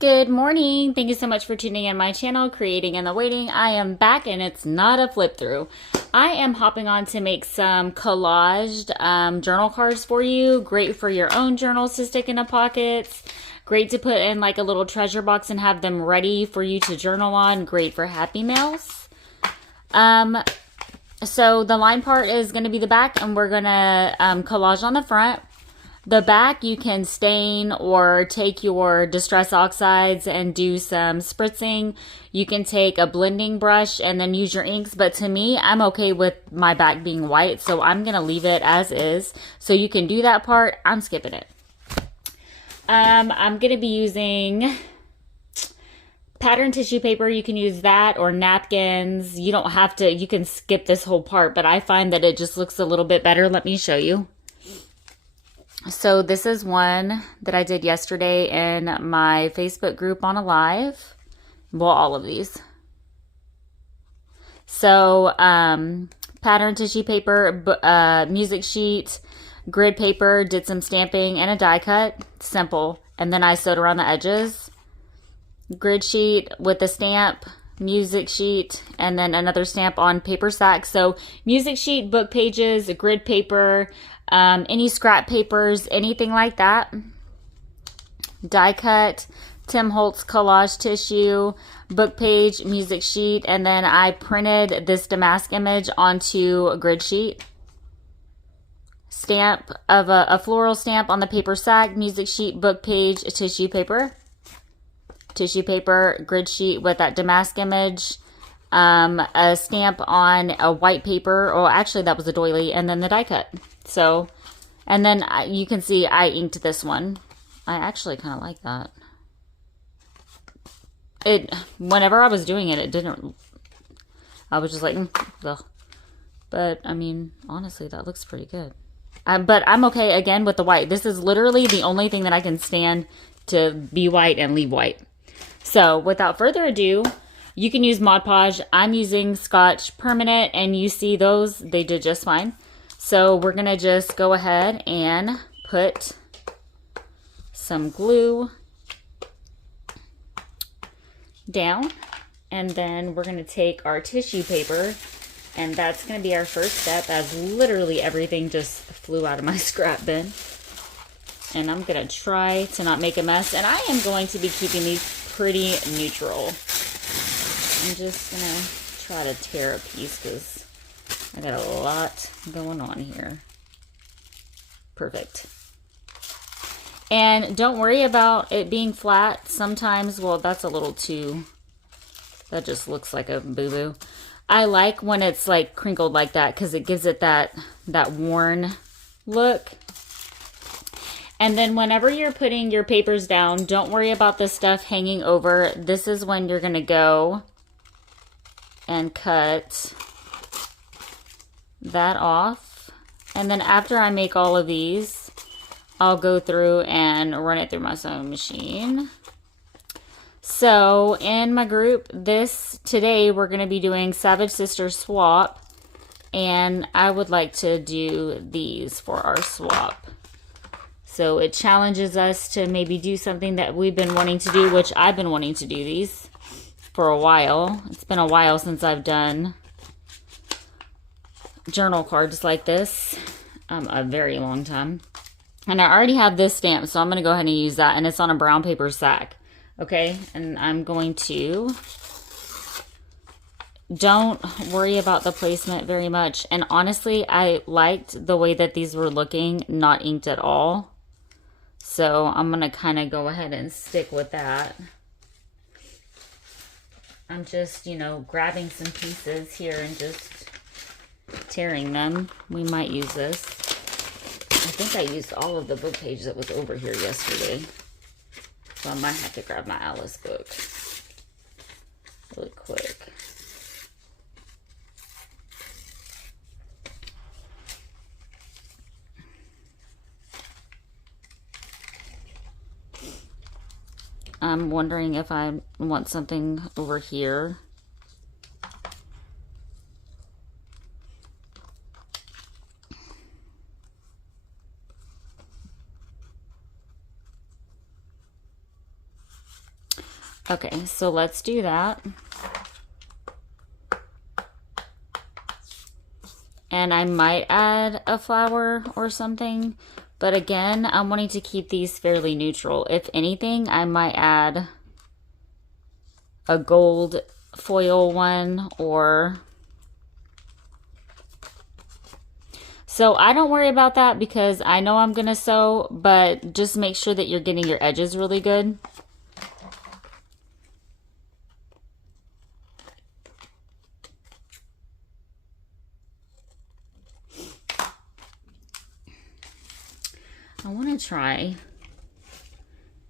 Good morning. Thank you so much for tuning in my channel, Creating in the Waiting. I am back and it's not a flip through. I am hopping on to make some collaged journal cards for you. Great for your own journals to stick in the pockets. Great to put in like a little treasure box and have them ready for you to journal on. Great for happy mails. So the line part is going to be the back and we're going to collage on the front. The back you can stain or take your Distress Oxides and do some spritzing. You can take a blending brush and then use your inks. But to me, I'm okay with my back being white. So I'm going to leave it as is. So you can do that part. I'm skipping it. I'm going to be using pattern tissue paper. You can use that or napkins. You don't have to. You can skip this whole part. But I find that it just looks a little bit better. Let me show you. So this is one that I did yesterday in my Facebook group on a live. Well, all of these. So pattern tissue paper, music sheet, grid paper, did some stamping and a die cut. Simple. And then I sewed around the edges. Grid sheet with a stamp, music sheet, and then another stamp on paper sack. So music sheet, book pages, grid paper, any scrap papers, anything like that. Die cut, Tim Holtz collage tissue, book page, music sheet, and then I printed this damask image onto a grid sheet. Stamp of a floral stamp on the paper sack, music sheet, book page, tissue paper, grid sheet with that damask image, a stamp on a white paper, or actually that was a doily, and then the die cut. So, and then you can see I inked this one. I actually kind of like that. Whenever I was doing it, it didn't, I was just like, ugh. But I mean, honestly, that looks pretty good. But I'm okay again with the white. This is literally the only thing that I can stand to be white and leave white. So without further ado, you can use Mod Podge. I'm using Scotch Permanent, and you see those, they did just fine. So we're going to just go ahead and put some glue down. And then we're going to take our tissue paper, and that's going to be our first step, as literally everything just flew out of my scrap bin. And I'm going to try to not make a mess. And I am going to be keeping these pretty neutral. I'm just going to try to tear a piece because I got a lot going on here. Perfect. And don't worry about it being flat. Sometimes, well, that's a little too, that just looks like a boo-boo. I like when it's like crinkled like that because it gives it that worn look. And then whenever you're putting your papers down, don't worry about the stuff hanging over. This is when you're going to go and cut that off. And then after I make all of these, I'll go through and run it through my sewing machine. So in my group, today we're going to be doing Savage Sisters swap, and I would like to do these for our swap. So it challenges us to maybe do something that we've been wanting to do, which I've been wanting to do these for a while. It's been a while since I've done journal cards like this, a very long time. And I already have this stamp, so I'm going to go ahead and use that, and it's on a brown paper sack. Okay, and I'm going to, don't worry about the placement very much. And honestly, I liked the way that these were looking, not inked at all. So I'm going to kind of go ahead and stick with that. I'm just, grabbing some pieces here and just tearing them. We might use this. I think I used all of the book page that was over here yesterday. So I might have to grab my Alice book really quick. I'm wondering if I want something over here. Okay, so let's do that. And I might add a flower or something, but again, I'm wanting to keep these fairly neutral. If anything, I might add a gold foil one, or so I don't worry about that because I know I'm gonna sew, but just make sure that you're getting your edges really good. I want to try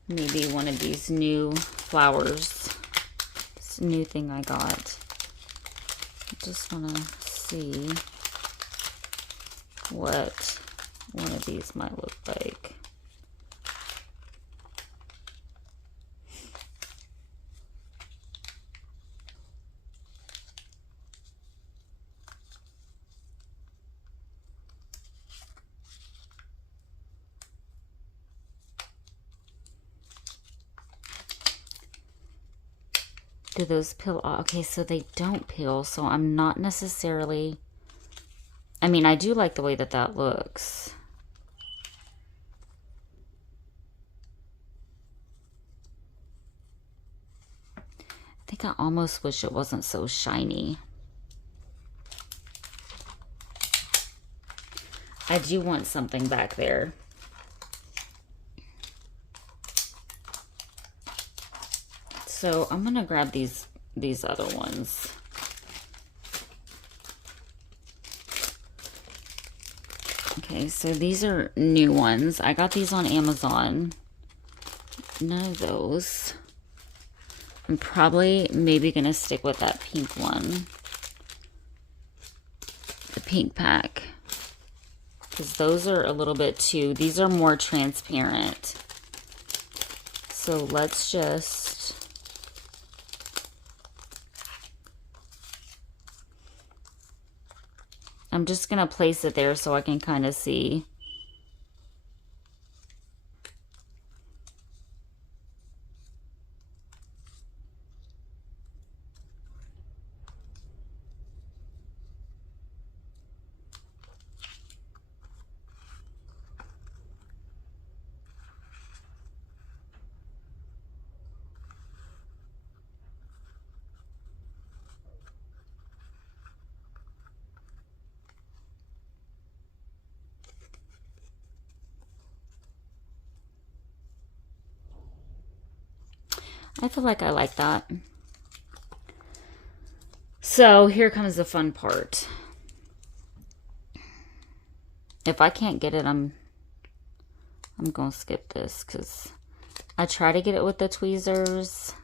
maybe one of these new flowers. This new thing I got. I just want to see what one of these might look like. Do those peel off? Okay, so they don't peel, so I'm not necessarily... I mean, I do like the way that that looks. I think I almost wish it wasn't so shiny. I do want something back there. So I'm gonna grab these other ones. Okay, so these are new ones. I got these on Amazon. None of those. I'm probably maybe gonna stick with that pink one. The pink pack. Because those are a little bit too, these are more transparent. So let's just... I'm just going to place it there so I can kind of see. I feel like I like that. So here comes the fun part. If I can't get it, I'm going to skip this because I try to get it with the tweezers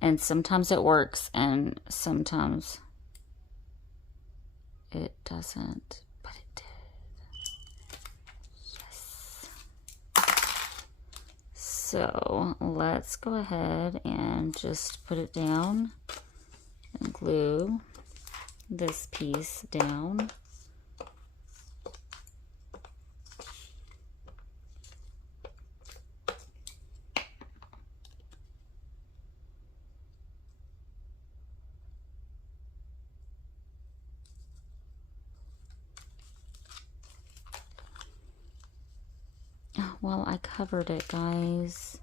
and sometimes it works and sometimes it doesn't, but it did. Yes. So let's go ahead and just put it down and glue this piece down. Well, I covered it, guys.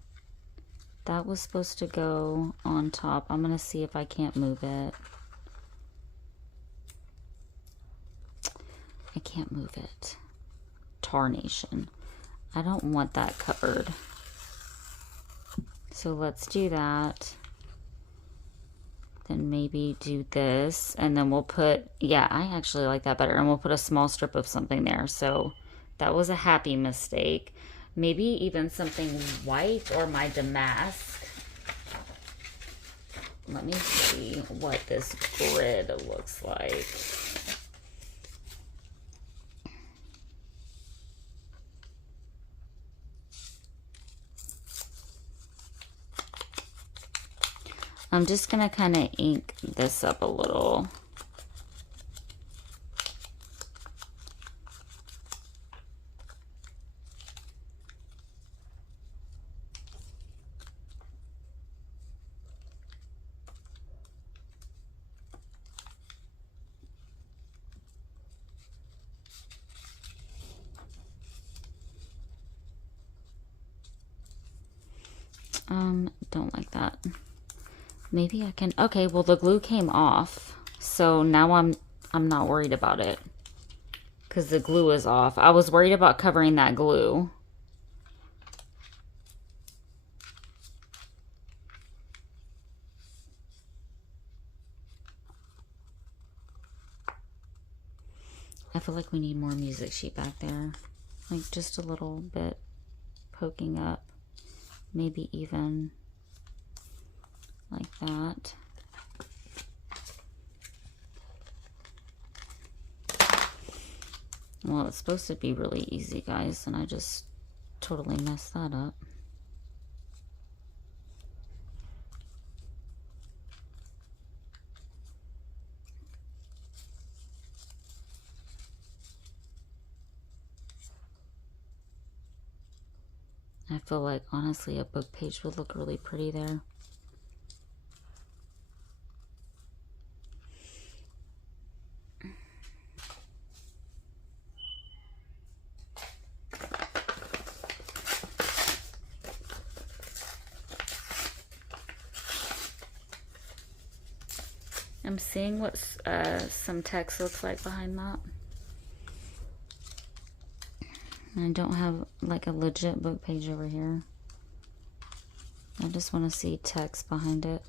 That was supposed to go on top. I'm going to see if I can't move it. I can't move it. Tarnation. I don't want that covered. So let's do that. Then maybe do this. And then we'll put, yeah, I actually like that better. And we'll put a small strip of something there. So that was a happy mistake. Maybe even something white or my damask. Let me see what this grid looks like. I'm just going to kind of ink this up a little. Don't like that. Maybe I can, okay, well the glue came off. So now I'm not worried about it. Because the glue is off. I was worried about covering that glue. I feel like we need more music sheet back there. Like just a little bit poking up. Maybe even like that. Well, it's supposed to be really easy, guys, and I just totally messed that up. I feel like, honestly, a book page would look really pretty there. I'm seeing what some text looks like behind that. I don't have like a legit book page over here. I just want to see text behind it.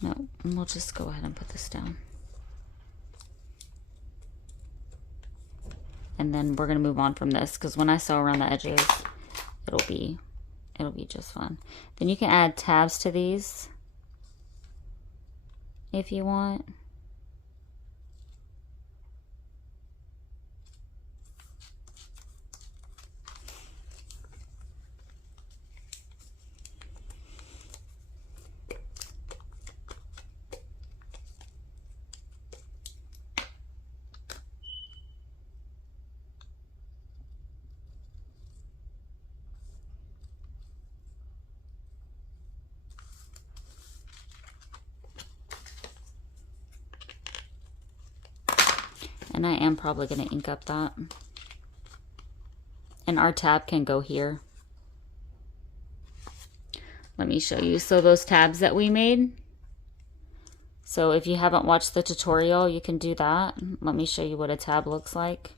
No, we'll just go ahead and put this down. And then we're gonna move on from this because when I sew around the edges, it'll be just fun. Then you can add tabs to these if you want. And I am probably going to ink up that. And our tab can go here. Let me show you. So those tabs that we made. So if you haven't watched the tutorial, you can do that. Let me show you what a tab looks like.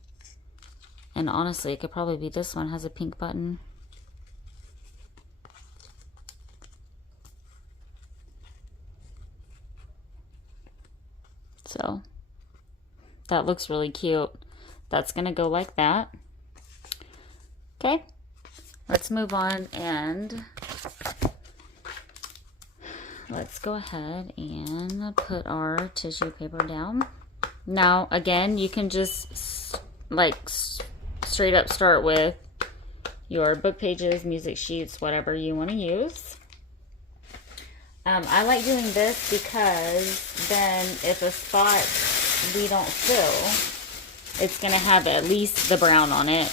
And honestly, it could probably be this one. It has a pink button. So that looks really cute. That's gonna go like that. Okay, let's move on and let's go ahead and put our tissue paper down. Now, again, you can just like straight up start with your book pages, music sheets, whatever you want to use. I like doing this because then if a spot we don't fill, it's gonna have at least the brown on it.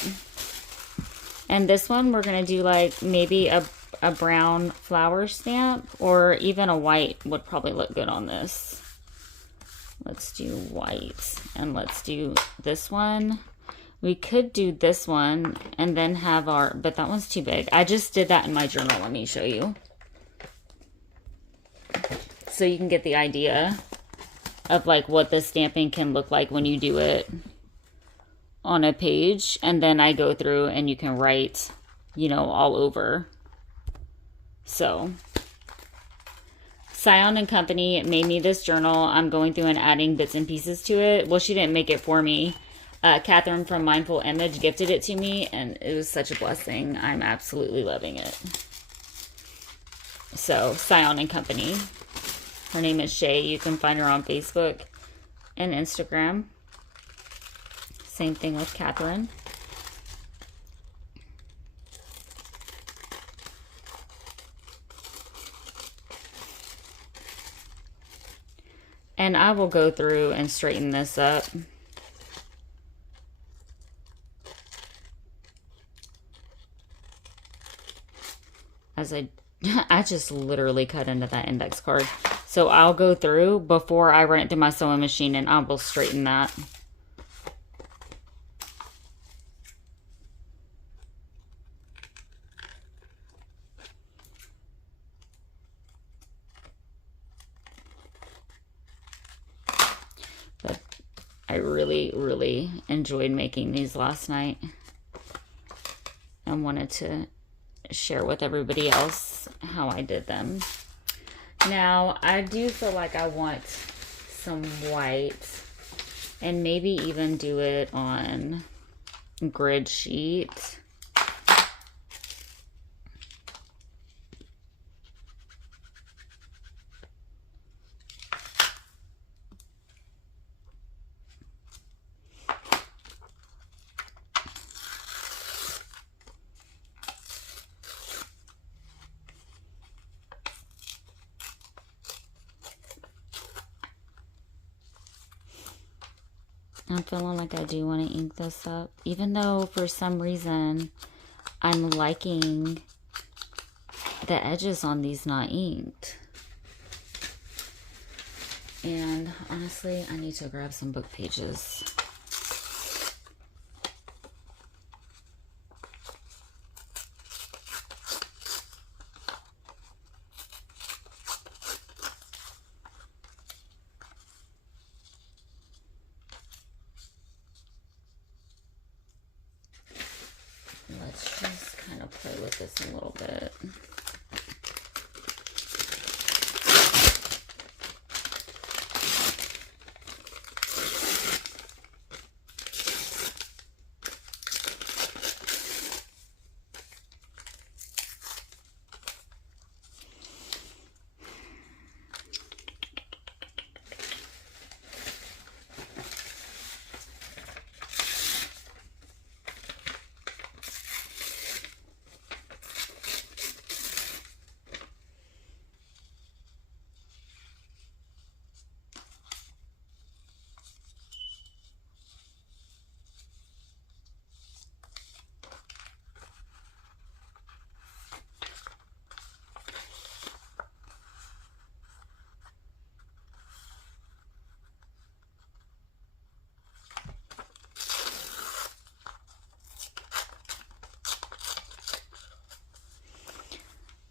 And this one we're gonna do like maybe a brown flower stamp, or even a white would probably look good on this. Let's do white, and let's do this one. We could do this one and then have our, but that one's too big. I just did that in my journal. Let me show you. So you can get the idea of like what the stamping can look like when you do it on a page. And then I go through and you can write, you know, all over. So Scion and Company made me this journal. I'm going through and adding bits and pieces to it. Well, she didn't make it for me. Catherine from Mindful Image gifted it to me, and it was such a blessing. I'm absolutely loving it. So Scion and Company. Her name is Shay. You can find her on Facebook and Instagram. Same thing with Catherine. And I will go through and straighten this up. As I just literally cut into that index card. So I'll go through before I run it through my sewing machine, and I will straighten that. I really, really enjoyed making these last night and wanted to share with everybody else how I did them. Now, I do feel like I want some white and maybe even do it on grid sheet. I'm feeling like I do want to ink this up, even though for some reason I'm liking the edges on these not inked. And honestly, I need to grab some book pages. Let's just kind of play with this a little bit.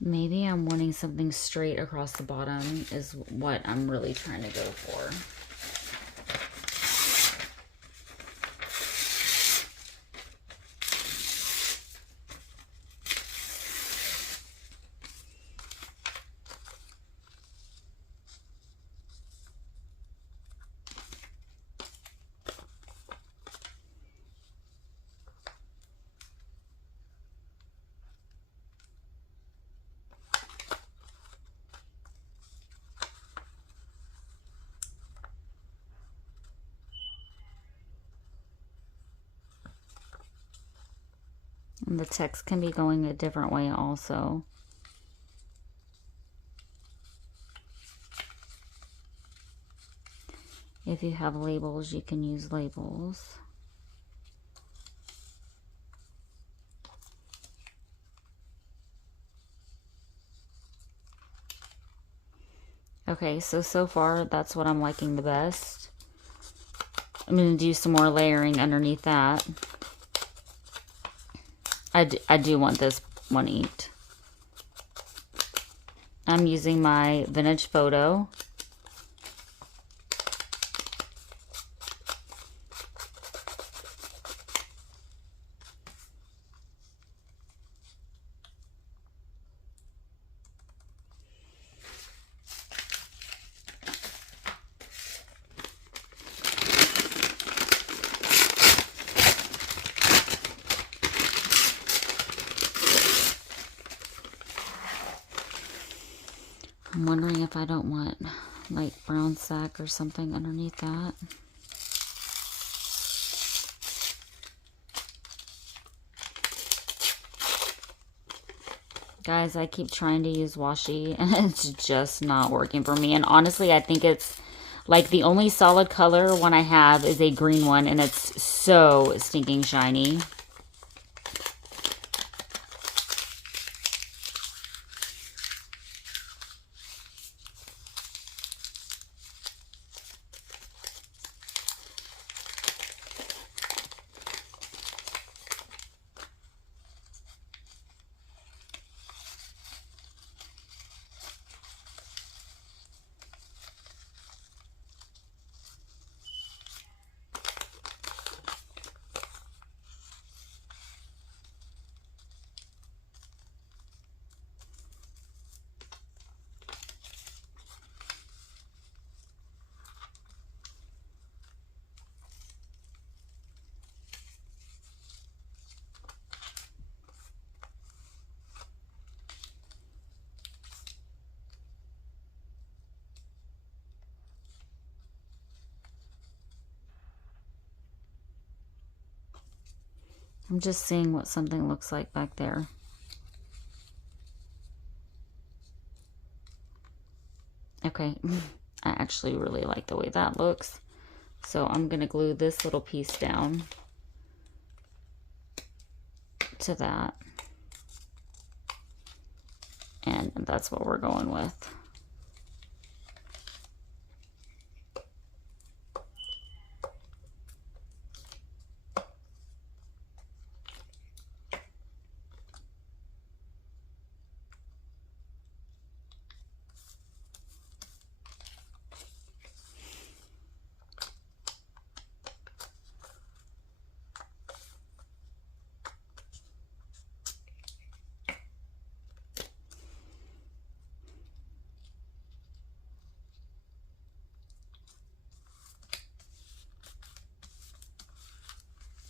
Maybe I'm wanting something straight across the bottom is what I'm really trying to go for. And the text can be going a different way also. If you have labels, you can use labels. Okay, so far that's what I'm liking the best. I'm going to do some more layering underneath that. I do want this one inked. I'm using my vintage photo. I'm wondering if I don't want like brown sack or something underneath that. Guys, I keep trying to use washi and it's just not working for me. And honestly, I think it's like the only solid color one I have is a green one and it's so stinking shiny. I'm just seeing what something looks like back there. Okay, I actually really like the way that looks. So I'm going to glue this little piece down to that. And that's what we're going with.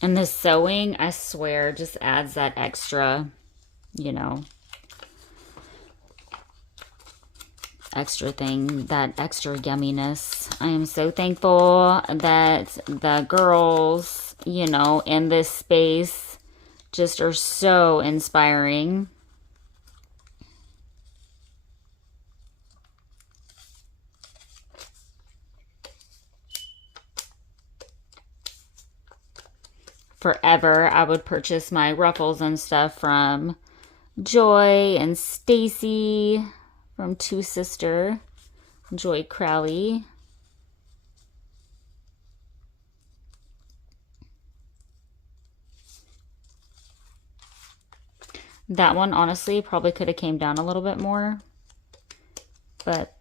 And this sewing, I swear, just adds that extra, you know, extra thing, that extra yumminess. I am so thankful that the girls, you know, in this space just are so inspiring. Forever, I would purchase my ruffles and stuff from Joy and Stacy from Two Sister, Joy Crowley. That one, honestly, probably could have came down a little bit more, but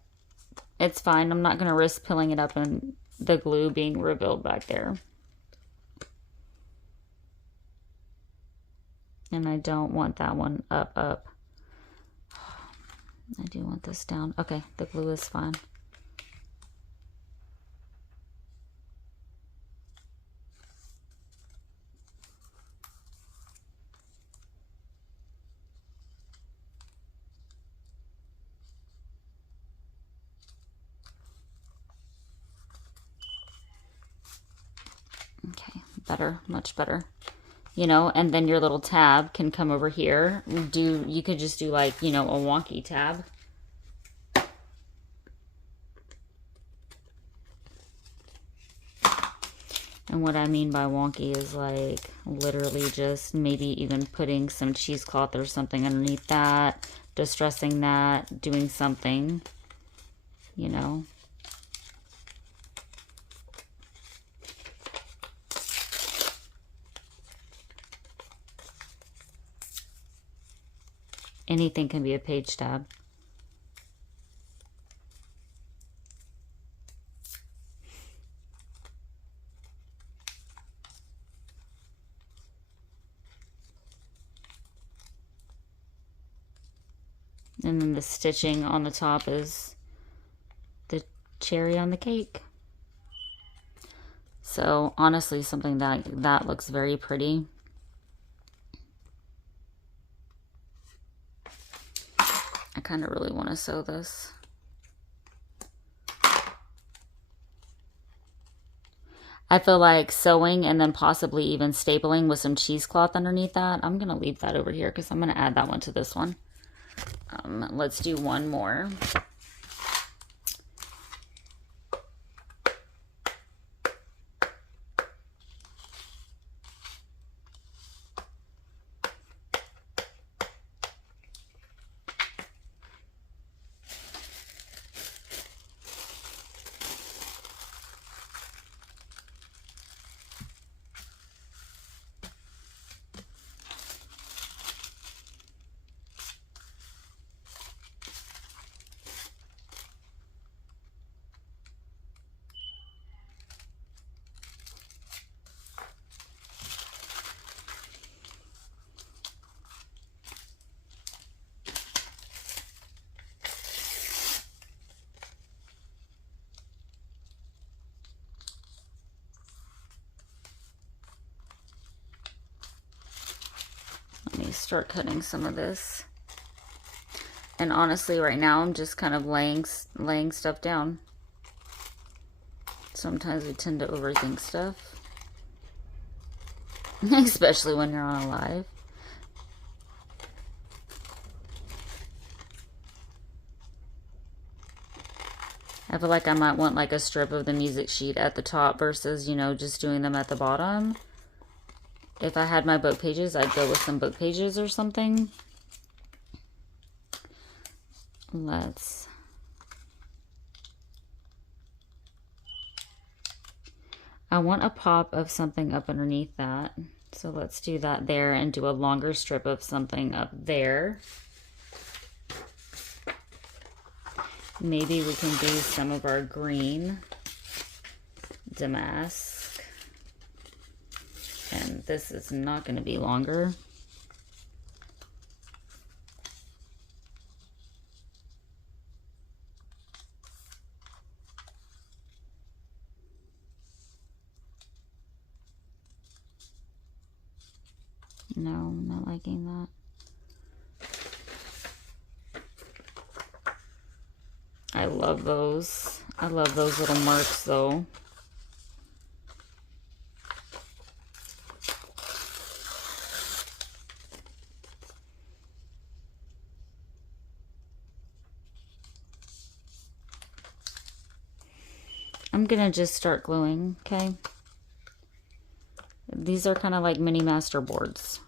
it's fine. I'm not going to risk peeling it up and the glue being revealed back there. And I don't want that one up. I do want this down. Okay, the glue is fine. Okay, better, much better. You know, and then your little tab can come over here. You could just do like, you know, a wonky tab. And what I mean by wonky is like literally just maybe even putting some cheesecloth or something underneath that, distressing that, doing something, you know. Anything can be a page tab. And then the stitching on the top is the cherry on the cake. So honestly, something that looks very pretty. I kind of really want to sew this. I feel like sewing and then possibly even stapling with some cheesecloth underneath that. I'm going to leave that over here because I'm going to add that one to this one. Let's do one more. Let me start cutting some of this. And honestly, right now, I'm just kind of laying stuff down. Sometimes we tend to overthink stuff. especially when you're on a live. I feel like I might want like a strip of the music sheet at the top versus, you know, just doing them at the bottom. If I had my book pages, I'd go with some book pages or something. I want a pop of something up underneath that. So let's do that there and do a longer strip of something up there. Maybe we can do some of our green damask. And this is not going to be longer. No, I'm not liking that. I love those. I love those little marks though. I'm gonna just start gluing, okay? These are kind of like mini master boards.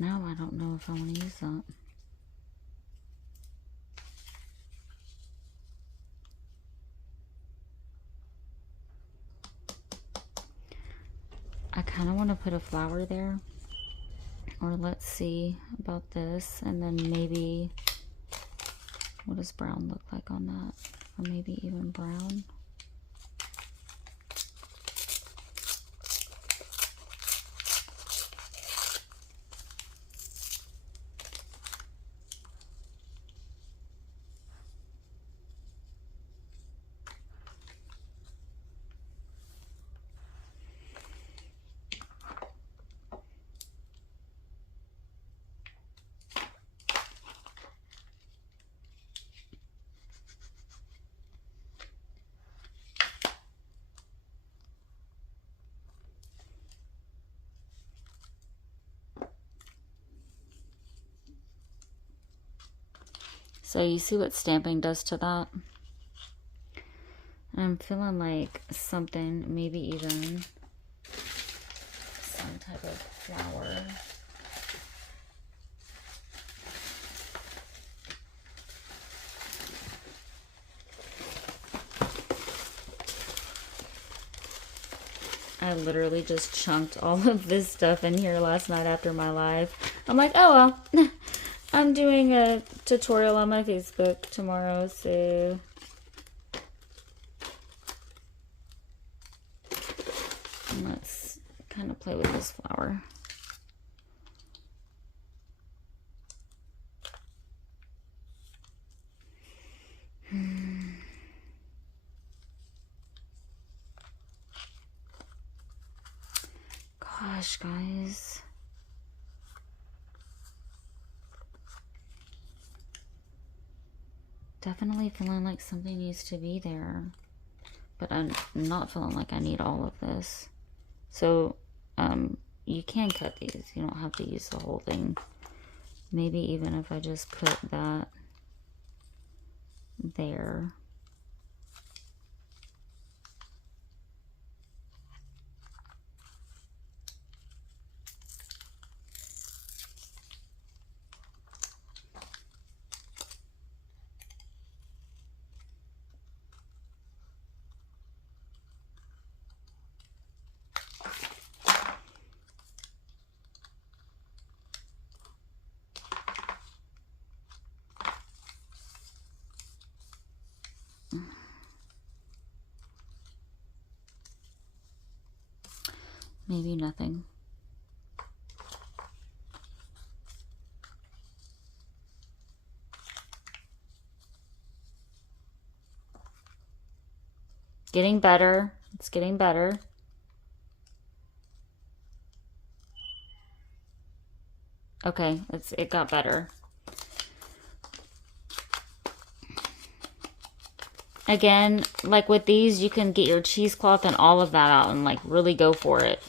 Now I don't know if I want to use that. I kind of want to put a flower there. Or let's see about this. And then maybe, what does brown look like on that? Or maybe even brown. So you see what stamping does to that? And I'm feeling like something, maybe even some type of flower. I literally just chunked all of this stuff in here last night after my live. I'm like, oh well. I'm doing a tutorial on my Facebook tomorrow, so let's kind of play with this flower. Gosh, guys. Definitely feeling like something needs to be there, but I'm not feeling like I need all of this. So you can cut these, you don't have to use the whole thing. Maybe even if I just put that there. Maybe nothing. Getting better. It's getting better. Okay, it got better. Again, like with these, you can get your cheesecloth and all of that out and like really go for it.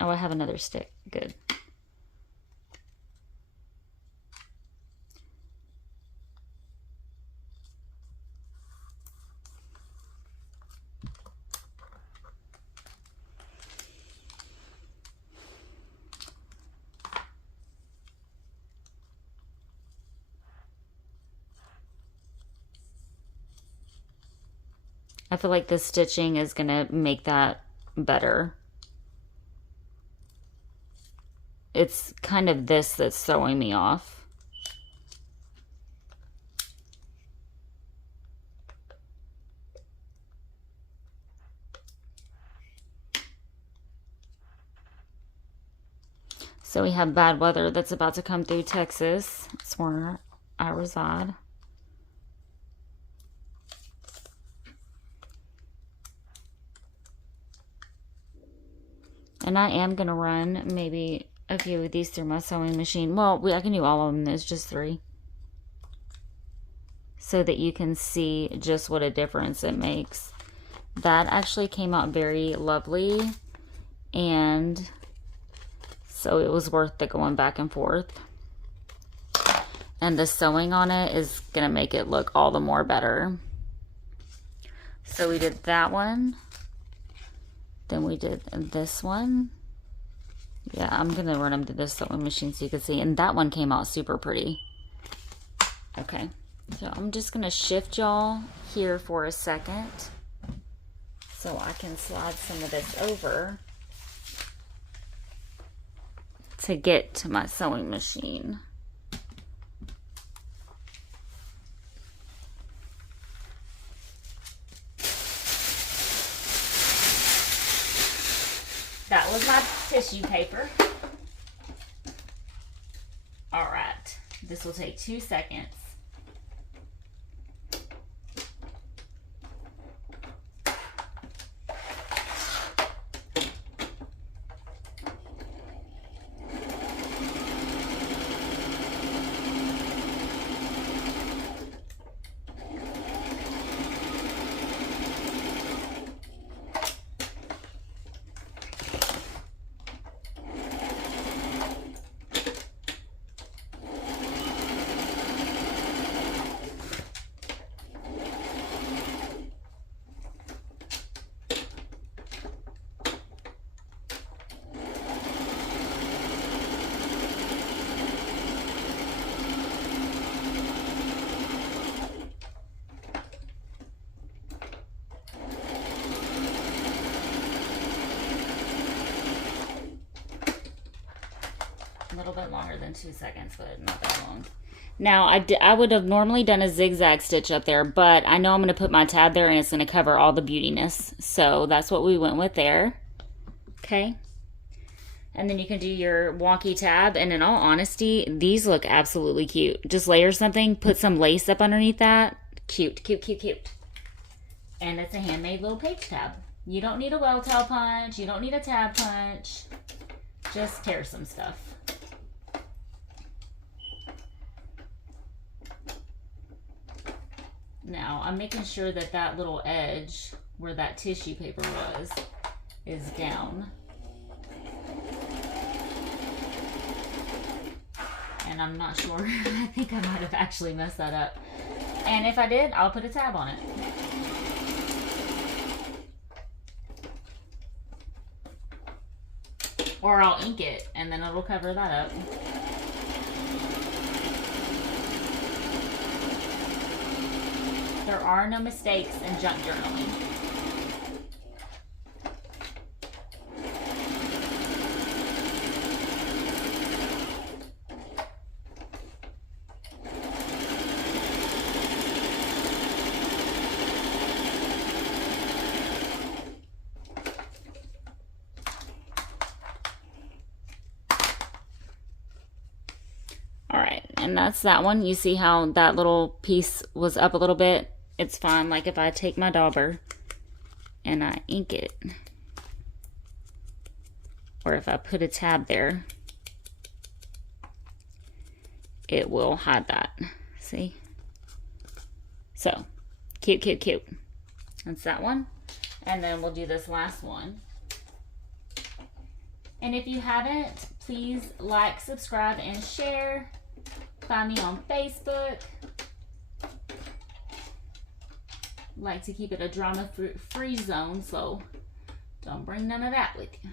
Oh, I have another stick. Good. I feel like the stitching is going to make that better. It's kind of this that's throwing me off. So we have bad weather that's about to come through Texas. It's where I reside. And I am going to run maybe a few of these through my sewing machine. Well, I can do all of them. There's just 3. So that you can see just what a difference it makes. That actually came out very lovely. And so it was worth the going back and forth. And the sewing on it is going to make it look all the more better. So we did that one. Then we did this one. Yeah, I'm going to run them through this sewing machine so you can see. And that one came out super pretty. Okay, so I'm just going to shift y'all here for a second so I can slide some of this over to get to my sewing machine. That was my tissue paper. All right, this will take 2 seconds. A little bit longer than 2 seconds, but not that long. Now, I would have normally done a zigzag stitch up there, but I know I'm going to put my tab there and it's going to cover all the beautiness. So that's what we went with there. Okay. And then you can do your wonky tab. And in all honesty, these look absolutely cute. Just layer something, put some lace up underneath that. Cute, cute, cute, cute. And it's a handmade little page tab. You don't need a well tail punch. You don't need a tab punch. Just tear some stuff. Now, I'm making sure that that little edge where that tissue paper was is down. And I'm not sure. I think I might have actually messed that up. And if I did, I'll put a tab on it. Or I'll ink it and then it'll cover that up. There are no mistakes in junk journaling. And that's that one. You see how that little piece was up a little bit? It's fine. Like if I take my dauber and I ink it, or if I put a tab there, it will hide that. See? So, cute, cute, cute. That's that one. And then we'll do this last one. And if you haven't, please like, subscribe, and share. Find me on Facebook. Like to keep it a drama-free zone, so don't bring none of that with you.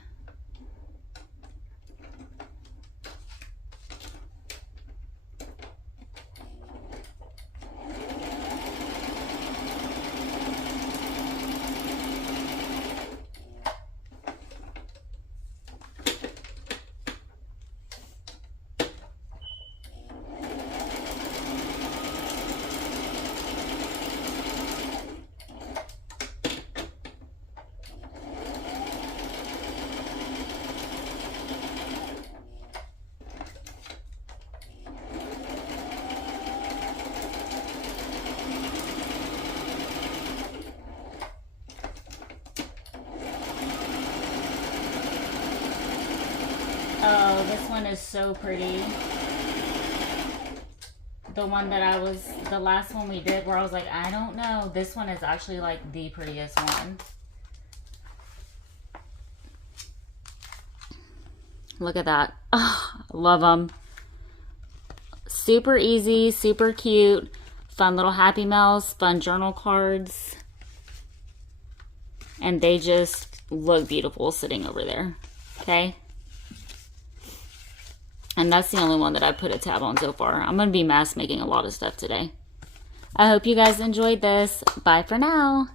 Oh, this one is so pretty. The one that the last one we did where I was like, I don't know. This one is actually like the prettiest one. Look at that. Oh, I love them. Super easy, super cute. Fun little Happy Mails, fun journal cards. And they just look beautiful sitting over there. Okay? And that's the only one that I put a tab on so far. I'm going to be mass making a lot of stuff today. I hope you guys enjoyed this. Bye for now.